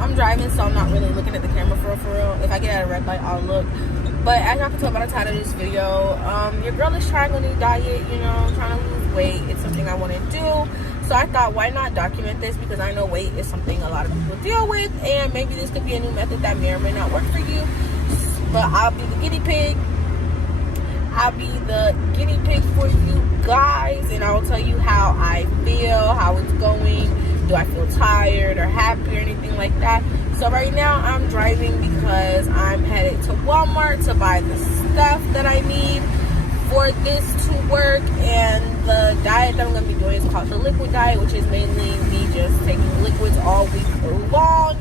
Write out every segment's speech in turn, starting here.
I'm driving, so I'm not really looking at the camera for real. If I get at a red light, I'll look. But as y'all can tell by the title of this video, your girl is trying a new diet, you know, trying to lose weight. It's something I want to do. So I thought, why not document this? Because I know weight is something a lot of people deal with, and maybe this could be a new method that may or may not work for you. But I'll be the guinea pig. I'll be the guinea pig for you guys, and I will tell you how I feel, how it's going. Do I feel tired or happy or anything like that? So right now I'm driving because I'm headed to Walmart to buy the stuff that I need for this to work. And the diet that I'm going to be doing is called the liquid diet, which is mainly me just taking liquids all week long.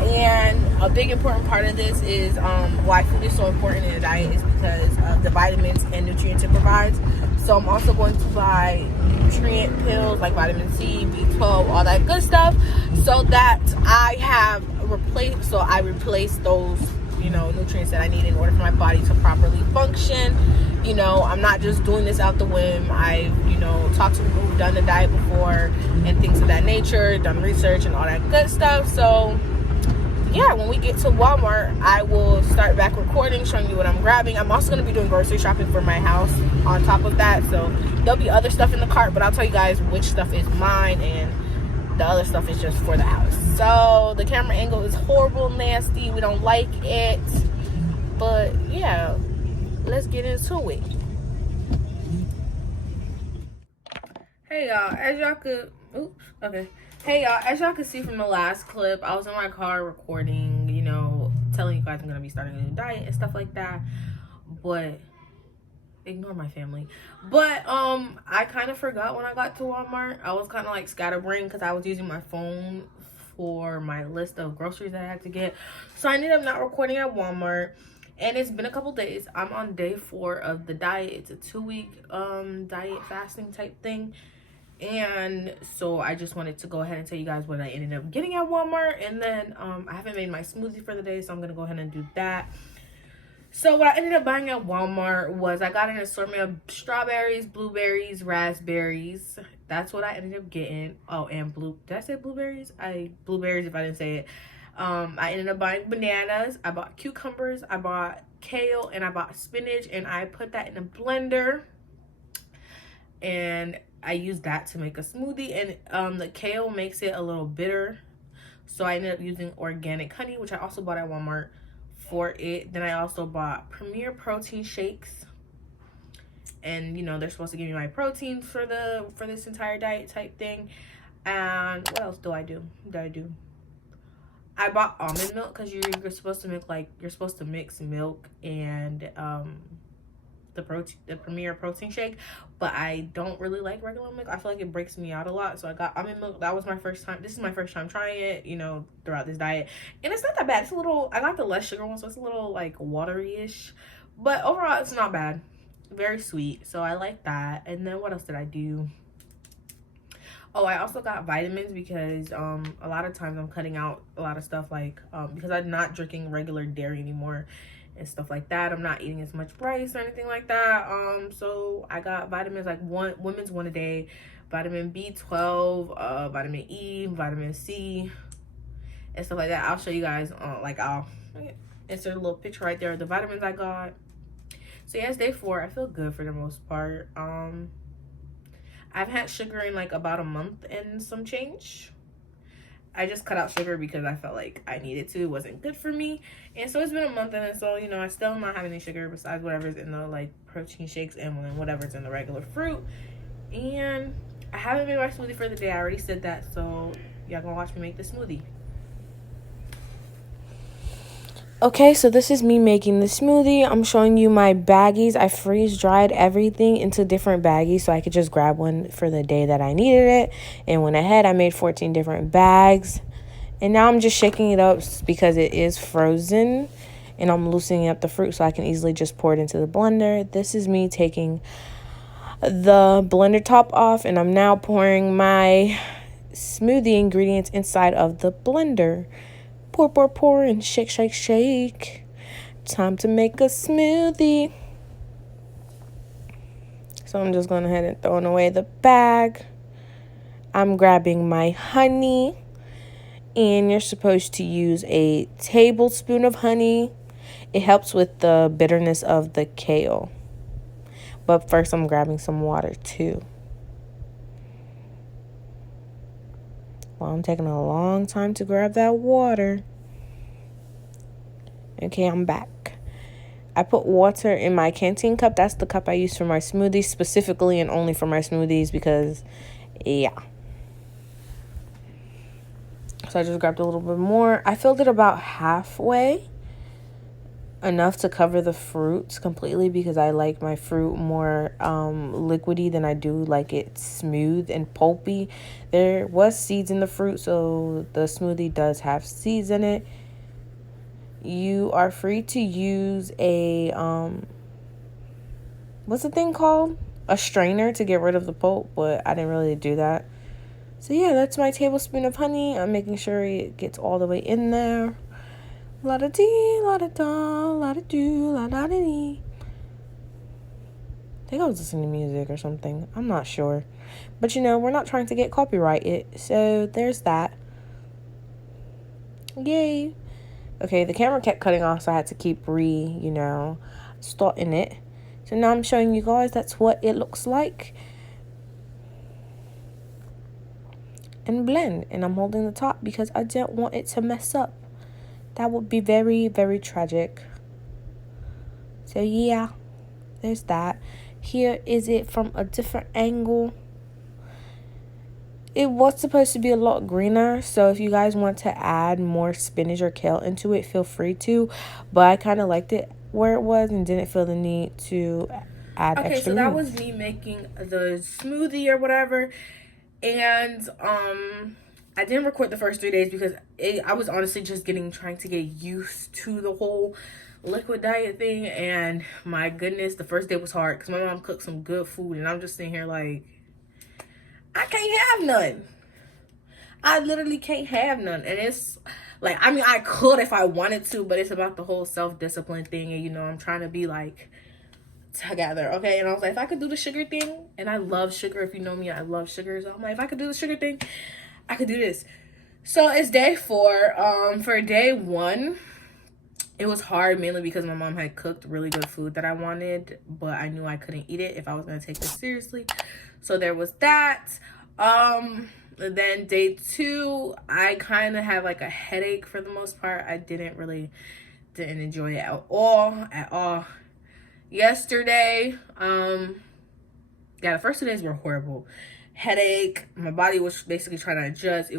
And a big important part of this is why food is so important in a diet is because of the vitamins and nutrients it provides. So I'm also going to buy nutrient pills like vitamin C, B12, all that good stuff, so that I have I replace those, you know, nutrients that I need in order for my body to properly function. You know, I'm not just doing this out the whim. I've, you know, talked to people who've done the diet before and things of that nature, done research and all that good stuff. So yeah, when we get to Walmart, I will start back recording, showing you what I'm grabbing. I'm also going to be doing grocery shopping for my house on top of that. So there'll be other stuff in the cart, but I'll tell you guys which stuff is mine and the other stuff is just for the house. So the camera angle is horrible, nasty. We don't like it. But yeah, let's get into it. Hey y'all, as y'all could, Hey y'all, as y'all can see from the last clip, I was in my car recording, you know, telling you guys I'm gonna be starting a new diet and stuff like that. But ignore my family. But I kind of forgot when I got to Walmart. I was kind of like scatterbrained because I was using my phone for my list of groceries that I had to get. So I ended up not recording at Walmart. And it's been a couple days. I'm on day 4 of the diet. It's a 2-week diet fasting type thing. And so I just wanted to go ahead and tell you guys what I ended up getting at Walmart. And then I haven't made my smoothie for the day, so I'm gonna go ahead and do that. So what I ended up buying at Walmart was I got an assortment of strawberries, blueberries, raspberries. That's what I ended up getting. Oh, and did I say blueberries? Blueberries if I didn't say it. I ended up buying bananas. I bought cucumbers. I bought kale, and I bought spinach, and I put that in a blender. And I used that to make a smoothie, and the kale makes it a little bitter, so I ended up using organic honey, which I also bought at Walmart for it. Then I also bought Premier protein shakes, and you know they're supposed to give me my protein for this entire diet type thing. And what else did I do? I bought almond milk because you're supposed to mix milk and the Premier protein shake, but I don't really like regular milk. I feel like it breaks me out a lot, so I got almond milk. That was my first time. This is my first time trying it, you know, throughout this diet, and it's not that bad. It's a little, I got the less sugar one, so it's a little like watery-ish, but overall it's not bad. Very sweet, so I like that. And then what else did I do? Oh, I also got vitamins because a lot of times I'm cutting out a lot of stuff, like because I'm not drinking regular dairy anymore and stuff like that. I'm not eating as much rice or anything like that. So I got vitamins, like women's one a day, vitamin B12, vitamin E, vitamin C, and stuff like that. I'll show you guys I'll insert a little picture right there of the vitamins I got. So yeah, it's day 4. I feel good for the most part. I've had sugar in like about a month and some change. I just cut out sugar because I felt like I needed to. It wasn't good for me. And so it's been a month, and so, you know, I still am not having any sugar besides whatever's in the, like, protein shakes and then whatever's in the regular fruit. And I haven't made my smoothie for the day. I already said that, so y'all gonna watch me make the smoothie. Okay, so this is me making the smoothie. I'm showing you my baggies. I freeze-dried everything into different baggies so I could just grab one for the day that I needed it. And went ahead, I made 14 different bags. And now I'm just shaking it up because it is frozen. And I'm loosening up the fruit so I can easily just pour it into the blender. This is me taking the blender top off. And I'm now pouring my smoothie ingredients inside of the blender. Pour, and shake, shake, shake. Time to make a smoothie. So I'm just going ahead and throwing away the bag. I'm grabbing my honey. And you're supposed to use a tablespoon of honey. It helps with the bitterness of the kale. But first I'm grabbing some water too. Well, I'm taking a long time to grab that water. Okay, I'm back. I put water in my canteen cup. That's the cup I use for my smoothies, specifically and only for my smoothies because, yeah. So I just grabbed a little bit more. I filled it about halfway, enough to cover the fruits completely because I like my fruit more liquidy than I do like it smooth and pulpy. There was seeds in the fruit, so the smoothie does have seeds in it. You are free to use a what's the thing called? A strainer to get rid of the pulp, but I didn't really do that. So yeah, that's my tablespoon of honey. I'm making sure it gets all the way in there. La da dee, la da da, la da do, la da da dee. I think I was listening to music or something. I'm not sure. But we're not trying to get copyrighted. So there's that. Yay. Okay, the camera kept cutting off, so I had to keep starting it. So now I'm showing you guys that's what it looks like. And blend. And I'm holding the top because I don't want it to mess up. That would be very, very tragic. So yeah, there's that. Here is it from a different angle. It was supposed to be a lot greener, so if you guys want to add more spinach or kale into it, feel free to. But I kind of liked it where it was and didn't feel the need to add extra. Okay, so that was me making the smoothie or whatever. And I didn't record the first 3 days because I was honestly just trying to get used to the whole liquid diet thing. And my goodness, the first day was hard because my mom cooked some good food and I'm just sitting here like, I can't have none. I literally can't have none. And it's like, I mean, I could if I wanted to, but it's about the whole self-discipline thing. And, I'm trying to be like together. Okay. And I was like, if I could do the sugar thing, and I love sugar. If you know me, I love sugar. So I'm like, if I could do the sugar thing, I could do this. So it's day 4. For day 1, it was hard mainly because my mom had cooked really good food that I wanted, but I knew I couldn't eat it if I was going to take this seriously. So there was that. Then day 2, I kind of had like a headache for the most part. I didn't enjoy it at all. Yesterday, the first 2 days were horrible. Headache. My body was basically trying to adjust.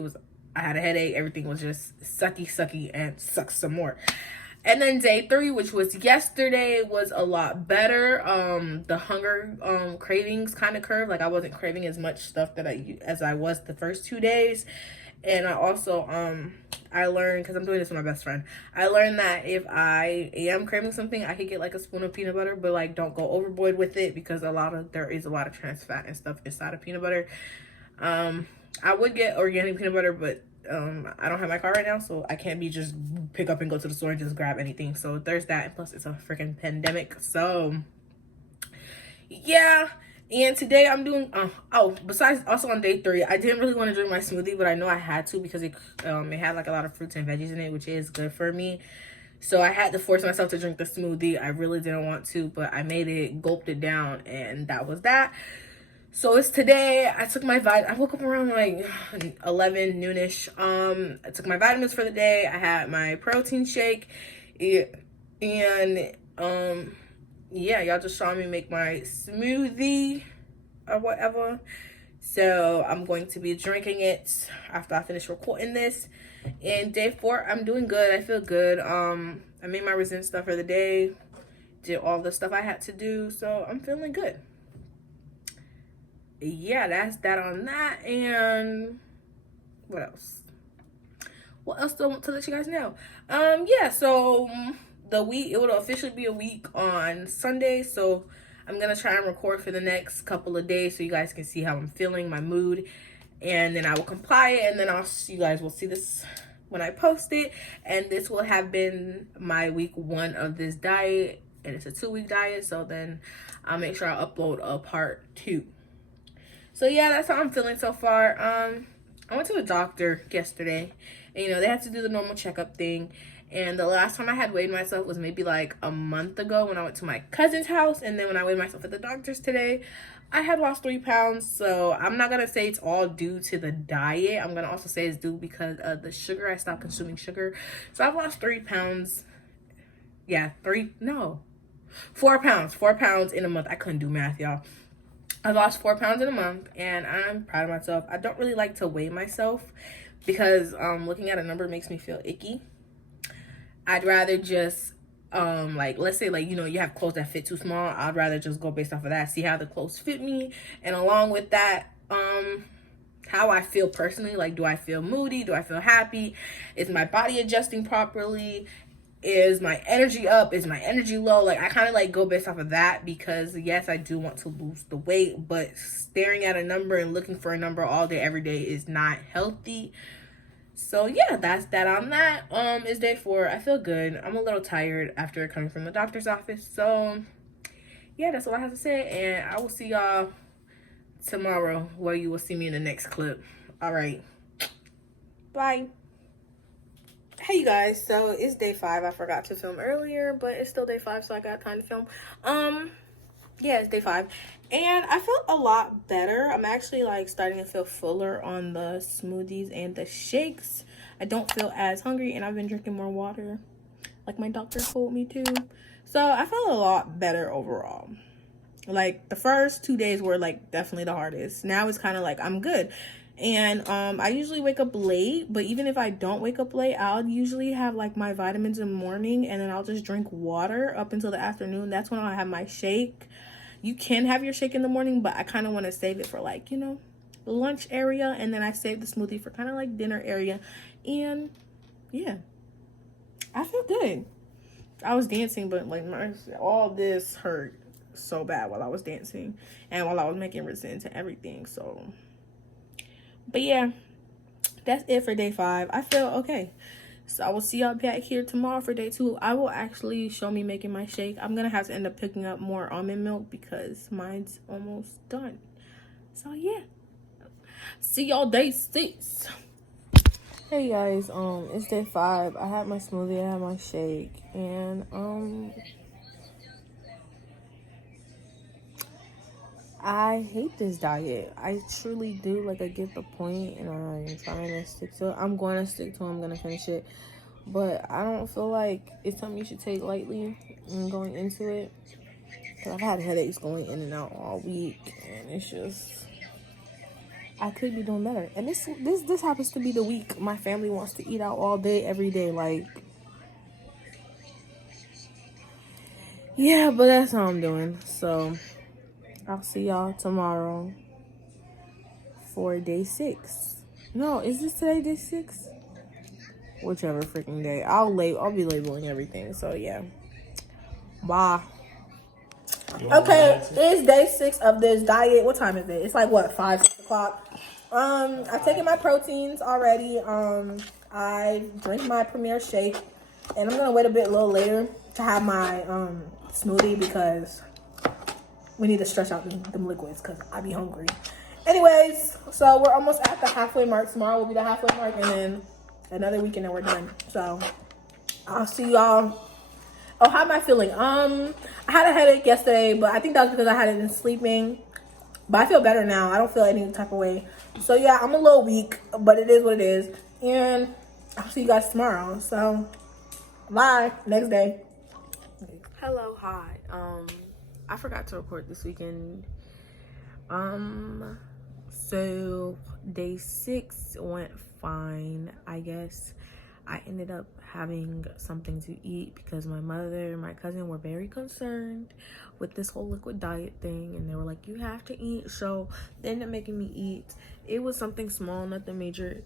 I had a headache. Everything was just sucky, and suck some more. And then day 3, which was yesterday, was a lot better. The hunger cravings kind of curved. Like I wasn't craving as much stuff as I was the first 2 days. And I also I learned, because I'm doing this with my best friend, I learned that if I am craving something, I could get like a spoon of peanut butter, but like don't go overboard with it because there is a lot of trans fat and stuff inside of peanut butter. I would get organic peanut butter, but I don't have my car right now, so I can't just pick up and go to the store and just grab anything. So there's that, and plus it's a freaking pandemic. So yeah. And today I'm doing besides also on day 3, I didn't really want to drink my smoothie, but I know I had to because it had like a lot of fruits and veggies in it, which is good for me. So I had to force myself to drink the smoothie. I really didn't want to, but I made it, gulped it down, and that was that. So it's today. I took my I woke up around like 11 noonish. I took my vitamins for the day. I had my protein shake, and yeah, y'all just saw me make my smoothie or whatever. So I'm going to be drinking it after I finish recording this. And day 4, I'm doing good. I feel good. I made my Resent stuff for the day, did all the stuff I had to do, so I'm feeling good. Yeah, that's that on that. And what else do I want to let you guys know? Yeah, so the week, it will officially be a week on Sunday, so I'm gonna try and record for the next couple of days so you guys can see how I'm feeling, my mood, and then I will comply it, and then you guys will see this when I post it. And this will have been my week 1 of this diet, and it's a 2-week diet, so then I'll make sure I upload a part 2. So yeah, that's how I'm feeling so far. I went to a doctor yesterday, and you know, they had to do the normal checkup thing. And the last time I had weighed myself was maybe like a month ago when I went to my cousin's house. And then when I weighed myself at the doctor's today, I had lost 3 pounds. So I'm not gonna say it's all due to the diet. I'm gonna also say it's due because of the sugar. I stopped consuming sugar. So I've lost 3 pounds. Yeah, 4 pounds. 4 pounds in a month. I couldn't do math, y'all. I lost 4 pounds in a month, and I'm proud of myself. I don't really like to weigh myself because looking at a number makes me feel icky. I'd rather just like, let's say, like, you know, you have clothes that fit too small. I'd rather just go based off of that, see how the clothes fit me, and along with that, how I feel personally. Like, do I feel moody? Do I feel happy? Is my body adjusting properly? Is my energy up? Is my energy low? Like, I kind of like go based off of that, because yes, I do want to lose the weight, but staring at a number and looking for a number all day every day is not healthy. So yeah, that's that on that. It's day 4. I feel good. I'm a little tired after coming from the doctor's office. So yeah, that's all I have to say, and I will see y'all tomorrow, where you will see me in the next clip. All right, bye. Hey you guys, so it's day 5. I forgot to film earlier, but it's still day 5, so I got time to film. Yeah, it's day 5, and I felt a lot better. I'm actually like starting to feel fuller on the smoothies and the shakes. I don't feel as hungry, and I've been drinking more water like my doctor told me to. So I felt a lot better overall. Like, the first 2 days were like definitely the hardest. Now it's kind of like I'm good. And I usually wake up late, but even if I don't wake up late, I'll usually have like my vitamins in the morning, and then I'll just drink water up until the afternoon. That's when I'll have my shake. You can have your shake in the morning, but I kind of want to save it for, like, you know, lunch area, and then I save the smoothie for kind of like dinner area. And yeah, I feel good. I was dancing, but like all this hurt so bad while I was dancing and while I was making resistance and everything. So but yeah, that's it for day 5. I feel okay. So I will see y'all back here tomorrow for day 2. I will actually show me making my shake. I'm gonna have to end up picking up more almond milk because mine's almost done. So yeah, see y'all day 6. Hey guys, it's day 5. I had my smoothie, I had my shake, and I hate this diet. I truly do. Like, I get the point, and I'm trying to stick to it. I'm going to stick to it. I'm going to finish it. But I don't feel like it's something you should take lightly in going into it. Because I've had headaches going in and out all week, and it's just, I could be doing better. And this happens to be the week my family wants to eat out all day, every day. Like, yeah, but that's how I'm doing. So I'll see y'all tomorrow for day 6. No, is this today day 6? Whichever freaking day. I'll be labeling everything. So yeah. Bye. Okay, it's day 6 of this diet. What time is it? It's like what, 5, 6 o'clock. I've taken my proteins already. I drink my Premier shake, and I'm gonna wait a little later to have my smoothie, because we need to stretch out them liquids, because I be hungry. Anyways, so we're almost at the halfway mark. Tomorrow will be the halfway mark, and then another week, and then we're done. So I'll see y'all. Oh, how am I feeling? I had a headache yesterday, but I think that was because I hadn't been sleeping. But I feel better now. I don't feel any type of way. So yeah, I'm a little weak, but it is what it is. And I'll see you guys tomorrow. So bye. Next day. Hello, hi. I forgot to record this weekend. So day 6 went fine, I guess. I ended up having something to eat because my mother and my cousin were very concerned with this whole liquid diet thing, and they were like, you have to eat. So they ended up making me eat. It was something small, nothing major,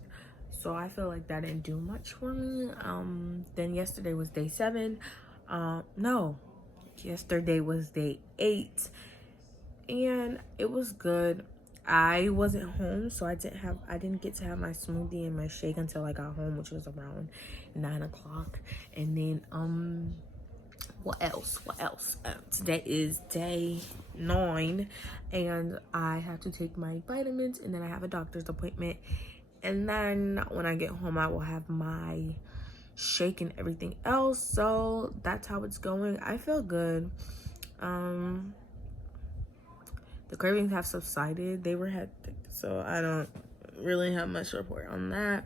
so I feel like that didn't do much for me. Then yesterday was day 7. No, yesterday was day 8, and it was good. I wasn't home, so I didn't get to have my smoothie and my shake until I got home, which was around 9 o'clock. And then what else? Today is day 9, and I have to take my vitamins, and then I have a doctor's appointment And then when I get home, I will have my shake and everything else. So that's how it's going. I feel good. The cravings have subsided. They were hectic, so I don't really have much to report on that.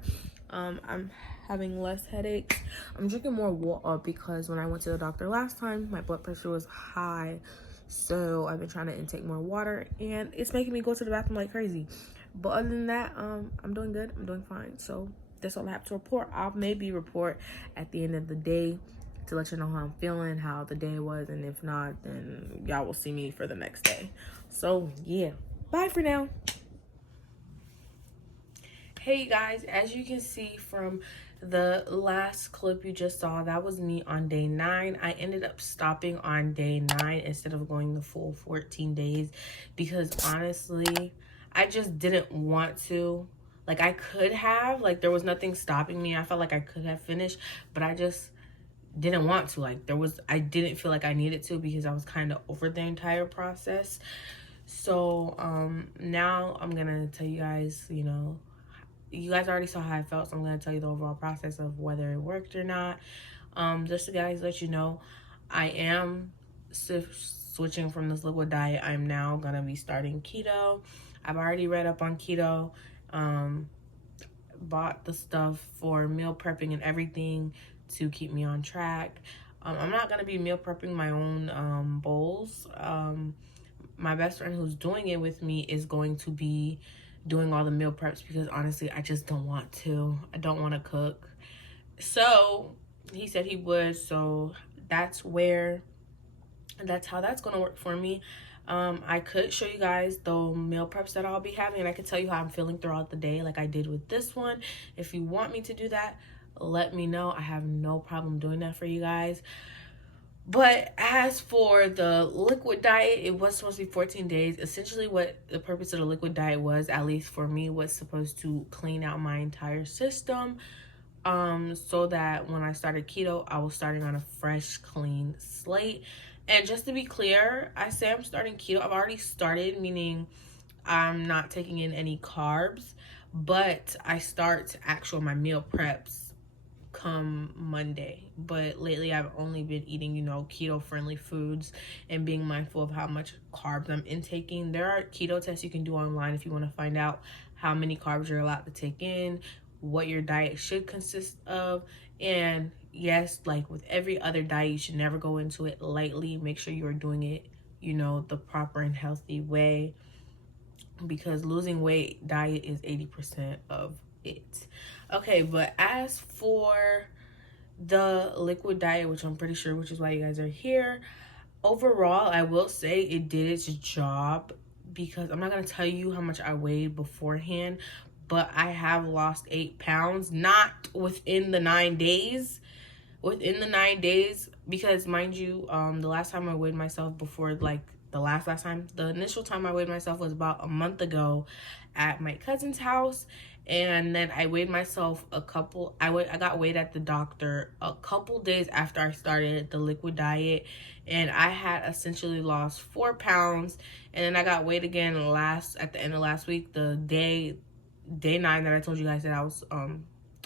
I'm having less headaches. I'm drinking more water because when I went to the doctor last time, my blood pressure was high. So I've been trying to intake more water, and it's making me go to the bathroom like crazy. But other than that, I'm doing good. I'm doing fine. So that's all I have to report. I'll maybe report at the end of the day to let you know how I'm feeling, how the day was, and if not, then y'all will see me for the next day. So yeah, bye for now. Hey guys, as you can see from the last clip you just saw, that was me on day 9. I ended up stopping on day 9 instead of going the full 14 days because honestly, I just didn't want to. Like, I could have, like, there was nothing stopping me. I felt like I could have finished, but I just didn't want to. Like, I didn't feel like I needed to because I was kind of over the entire process. So now I'm gonna tell you guys, you guys already saw how I felt, so I'm going to tell you the overall process of whether it worked or not. Just to guys let you know, I am switching from this liquid diet. I'm now going to be starting keto. I've already read up on keto, bought the stuff for meal prepping and everything to keep me on track. I'm not going to be meal prepping my own bowls. My best friend who's doing it with me is going to be doing all the meal preps because honestly, I just don't want to. I don't want to cook. So he said he would. So that's how that's going to work for me. I could show you guys the meal preps that I'll be having, and I could tell you how I'm feeling throughout the day like I did with this one. If you want me to do that, let me know. I have no problem doing that for you guys. But as for the liquid diet, it was supposed to be 14 days. Essentially what the purpose of the liquid diet was, at least for me, was supposed to clean out my entire system, so that when I started keto, I was starting on a fresh, clean slate. And just to be clear, I say I'm starting keto. I've already started, meaning I'm not taking in any carbs, but I start my meal preps come Monday. But lately I've only been eating, keto friendly foods and being mindful of how much carbs I'm intaking. There are keto tests you can do online if you want to find out how many carbs you're allowed to take in, what your diet should consist of. And yes, like with every other diet, you should never go into it lightly. Make sure you're doing it, the proper and healthy way, because losing weight diet is 80% of it. Okay, but as for the liquid diet, which I'm pretty sure, which is why you guys are here, overall, I will say it did its job, because I'm not going to tell you how much I weighed beforehand, but I have lost 8 pounds, not within the 9 days. Within the 9 days, because mind you, the last time I weighed myself before, like the last time, the initial time I weighed myself was about a month ago at my cousin's house. And then I weighed myself I got weighed at the doctor a couple days after I started the liquid diet, and I had essentially lost 4 pounds. And then I got weighed again at the end of last week, the day 9 that I told you guys that I was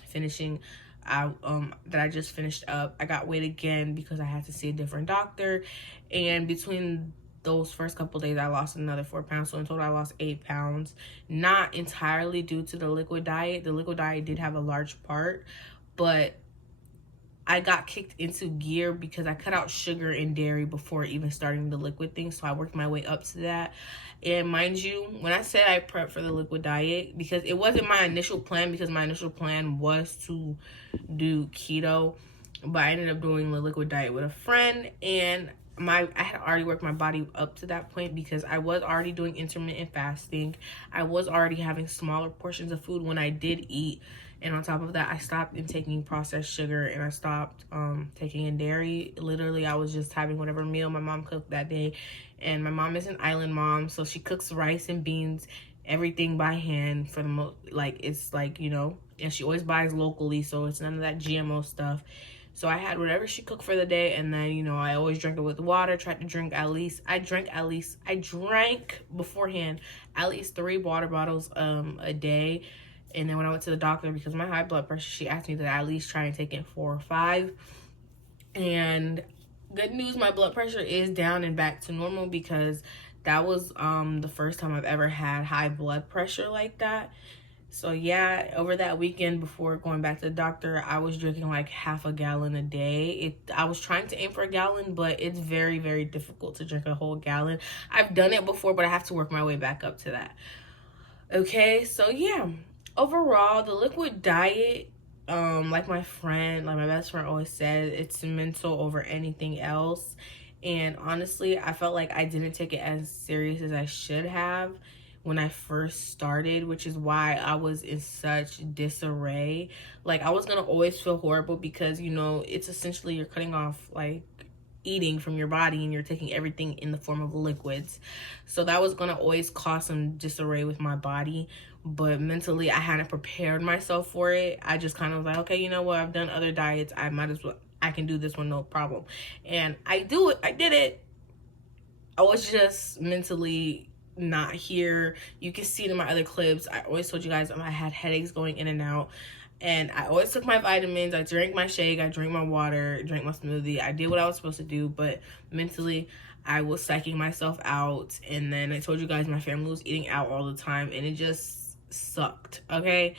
finishing that I just finished up. I got weighed again because I had to see a different doctor, and between those first couple days I lost another 4 pounds. So in total I lost 8 pounds, not entirely due to the liquid diet. The liquid diet did have a large part, but I got kicked into gear because I cut out sugar and dairy before even starting the liquid thing. So I worked my way up to that. And mind you, when I said I prepped for the liquid diet, because it wasn't my initial plan, because my initial plan was to do keto, but I ended up doing the liquid diet with a friend, and I had already worked my body up to that point because I was already doing intermittent fasting. I was already having smaller portions of food when I did eat. And on top of that, I stopped taking processed sugar, and I stopped taking in dairy. Literally, I was just having whatever meal my mom cooked that day. And my mom is an island mom, so she cooks rice and beans, everything by hand for the most, and she always buys locally, so it's none of that GMO stuff. So I had whatever she cooked for the day, and then, I always drank it with water, tried to drink I drank beforehand at least 3 water bottles a day. And then when I went to the doctor, because of my high blood pressure, she asked me that I at least try and take it 4 or 5. And good news, my blood pressure is down and back to normal, because that was the first time I've ever had high blood pressure like that. So yeah, over that weekend before going back to the doctor, I was drinking like half a gallon a day. I was trying to aim for a gallon, but it's very, very difficult to drink a whole gallon. I've done it before, but I have to work my way back up to that. Okay, so yeah, overall, the liquid diet, like my best friend always said, it's mental over anything else. And honestly, I felt like I didn't take it as serious as I should have when I first started, which is why I was in such disarray. Like, I was gonna always feel horrible, because, you know, it's essentially you're cutting off, like, eating from your body, and you're taking everything in the form of liquids. So that was gonna always cause some disarray with my body. But mentally, I hadn't prepared myself for it. I just kind of was like, okay, you know what, I've done other diets, I might as well, I can do this one, no problem. And I did it. I was just mentally not here. You can see it in my other clips. I always told you guys I had headaches going in and out. And I always took my vitamins. I drank my shake. I drank my water. Drank my smoothie. I did what I was supposed to do. But mentally, I was psyching myself out. And then I told you guys my family was eating out all the time. And it just sucked. Okay?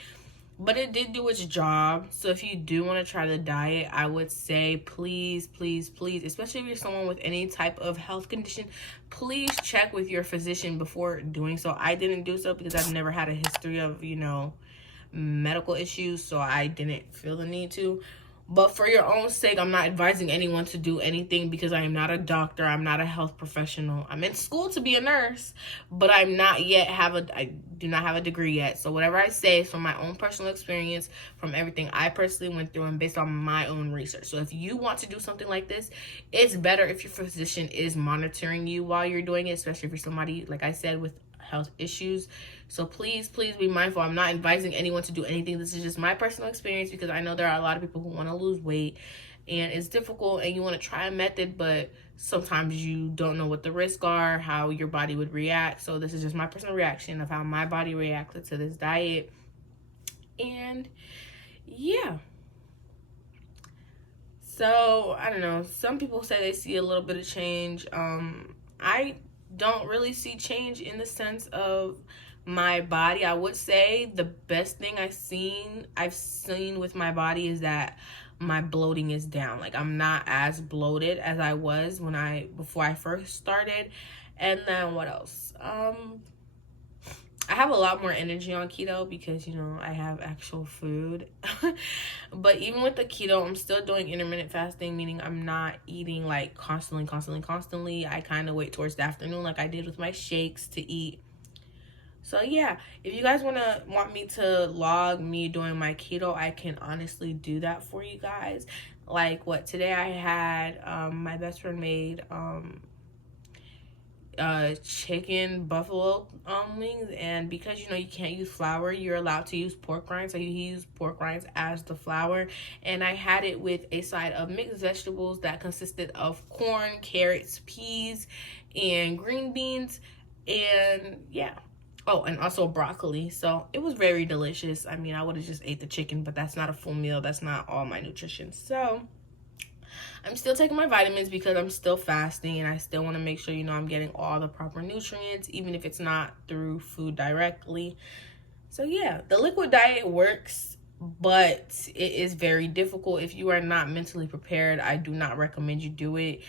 But it did do its job. So if you do want to try the diet, I would say please, please, please, especially if you're someone with any type of health condition, please check with your physician before doing so. I didn't do so because I've never had a history of, you know, medical issues, so I didn't feel the need to. But for your own sake, I'm not advising anyone to do anything, because I am not a doctor. I'm not a health professional. I'm in school to be a nurse, but I do not have a degree yet. So whatever I say is from my own personal experience, from everything I personally went through, and based on my own research. So if you want to do something like this, it's better if your physician is monitoring you while you're doing it, especially if you're somebody, like I said, with health issues. So please, please be mindful. I'm not advising anyone to do anything. This is just my personal experience, because I know there are a lot of people who want to lose weight, and it's difficult, and you want to try a method, but sometimes you don't know what the risks are, how your body would react. So this is just my personal reaction of how my body reacted to this diet. And yeah, so I don't know, some people say they see a little bit of change. I don't really see change in the sense of my body. I would say the best thing I've seen with my body is that my bloating is down. Like, I'm not as bloated as I was before I first started. And then what else? I have a lot more energy on keto because, you know, I have actual food. But even with the keto, I'm still doing intermittent fasting, meaning I'm not eating like constantly. I kind of wait towards the afternoon like I did with my shakes to eat. So yeah, if you guys want me to log me doing my keto, I can honestly do that for you guys. Like today I had my best friend made chicken buffalo wings, and because you know you can't use flour, you're allowed to use pork rinds, so he used pork rinds as the flour. And I had it with a side of mixed vegetables that consisted of corn, carrots, peas, and green beans, and yeah. Oh, and also broccoli. So it was very delicious. I mean, I would have just ate the chicken, but that's not a full meal. That's not all my nutrition. So I'm still taking my vitamins because I'm still fasting, and I still want to make sure, you know, I'm getting all the proper nutrients, even if it's not through food directly. So yeah, the liquid diet works, but it is very difficult. If you are not mentally prepared, I do not recommend you do it.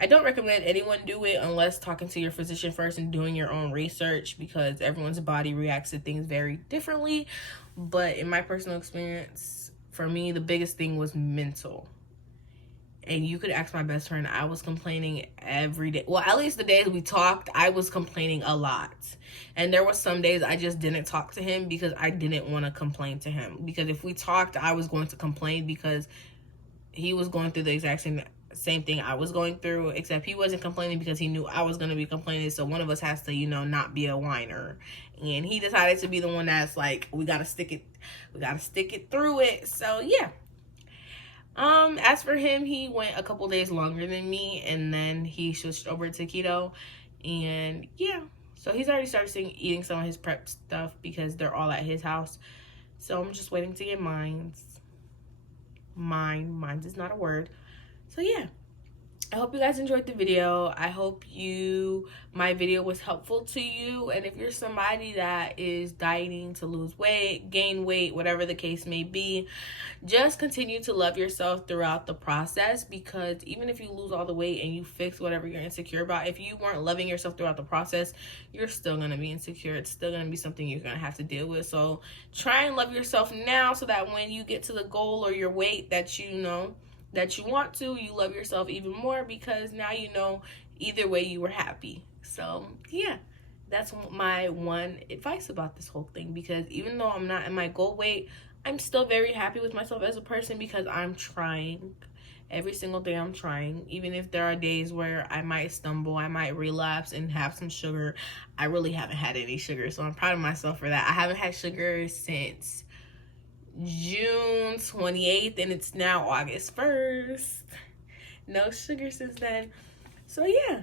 I don't recommend anyone do it unless talking to your physician first and doing your own research, because everyone's body reacts to things very differently. But in my personal experience, for me, the biggest thing was mental. And you could ask my best friend, I was complaining every day. Well, at least the days we talked, I was complaining a lot. And there were some days I just didn't talk to him because I didn't want to complain to him. Because if we talked, I was going to complain because he was going through the exact same thing I was going through, except he wasn't complaining because he knew I was going to be complaining. So one of us has to, you know, not be a whiner. And he decided to be the one that's like, we got to stick it through it. So yeah. As for him, he went a couple days longer than me, and then he switched over to keto. And yeah, so he's already started eating some of his prep stuff because they're all at his house. So I'm just waiting to get mine's. Mine's is not a word. So yeah, I hope you guys enjoyed the video. I hope my video was helpful to you. And if you're somebody that is dieting to lose weight, gain weight, whatever the case may be, just continue to love yourself throughout the process, because even if you lose all the weight and you fix whatever you're insecure about, if you weren't loving yourself throughout the process, you're still going to be insecure. It's still going to be something you're going to have to deal with. So try and love yourself now, so that when you get to the goal or your weight that you know that you want to, you love yourself even more, because now you know either way you were happy. So yeah, that's my one advice about this whole thing, because even though I'm not in my goal weight, I'm still very happy with myself as a person, because I'm trying. Every single day I'm trying. Even if there are days where I might stumble, I might relapse and have some sugar. I really haven't had any sugar, so I'm proud of myself for that. I haven't had sugar since June 28th, and it's now August 1st. No sugar since then. So yeah,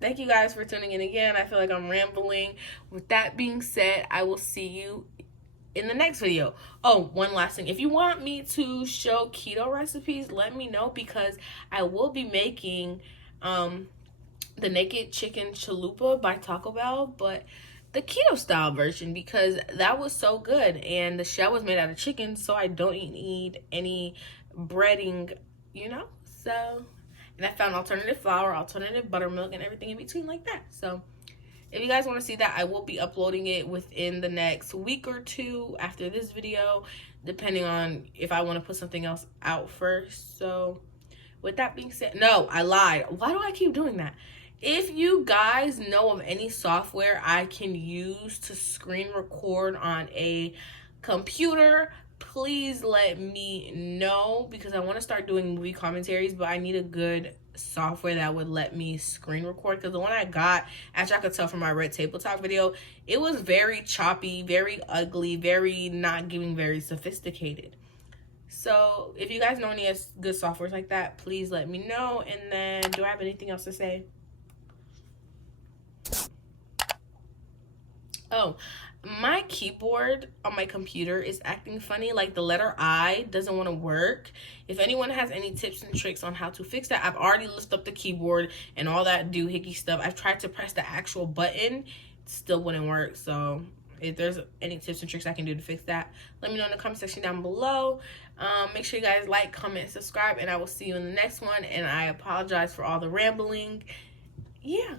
thank you guys for tuning in again. I feel like I'm rambling. With that being said, I will see you in the next video. Oh, one last thing. If you want me to show keto recipes, let me know, because I will be making the Naked Chicken Chalupa by Taco Bell, but the keto style version, because that was so good, and the shell was made out of chicken, so I don't need any breading, you know. So, and I found alternative flour, alternative buttermilk, and everything in between like that. So if you guys want to see that, I will be uploading it within the next week or two after this video, depending on if I want to put something else out first. So with that being said, no, I lied. Why do I keep doing that? If you guys know of any software I can use to screen record on a computer, please let me know, because I want to start doing movie commentaries, but I need a good software that would let me screen record, because the one I got, as I could tell from my Red Table Talk video, it was very choppy, very ugly, very not giving very sophisticated. So if you guys know any good softwares like that, please let me know. And then, do I have anything else to say? Oh, my keyboard on my computer is acting funny. Like the letter I doesn't want to work. If anyone has any tips and tricks on how to fix that, I've already lifted up the keyboard and all that doohickey stuff. I've tried to press the actual button. It still wouldn't work. So if there's any tips and tricks I can do to fix that, let me know in the comment section down below. Make sure you guys like, comment, subscribe, and I will see you in the next one. And I apologize for all the rambling. Yeah.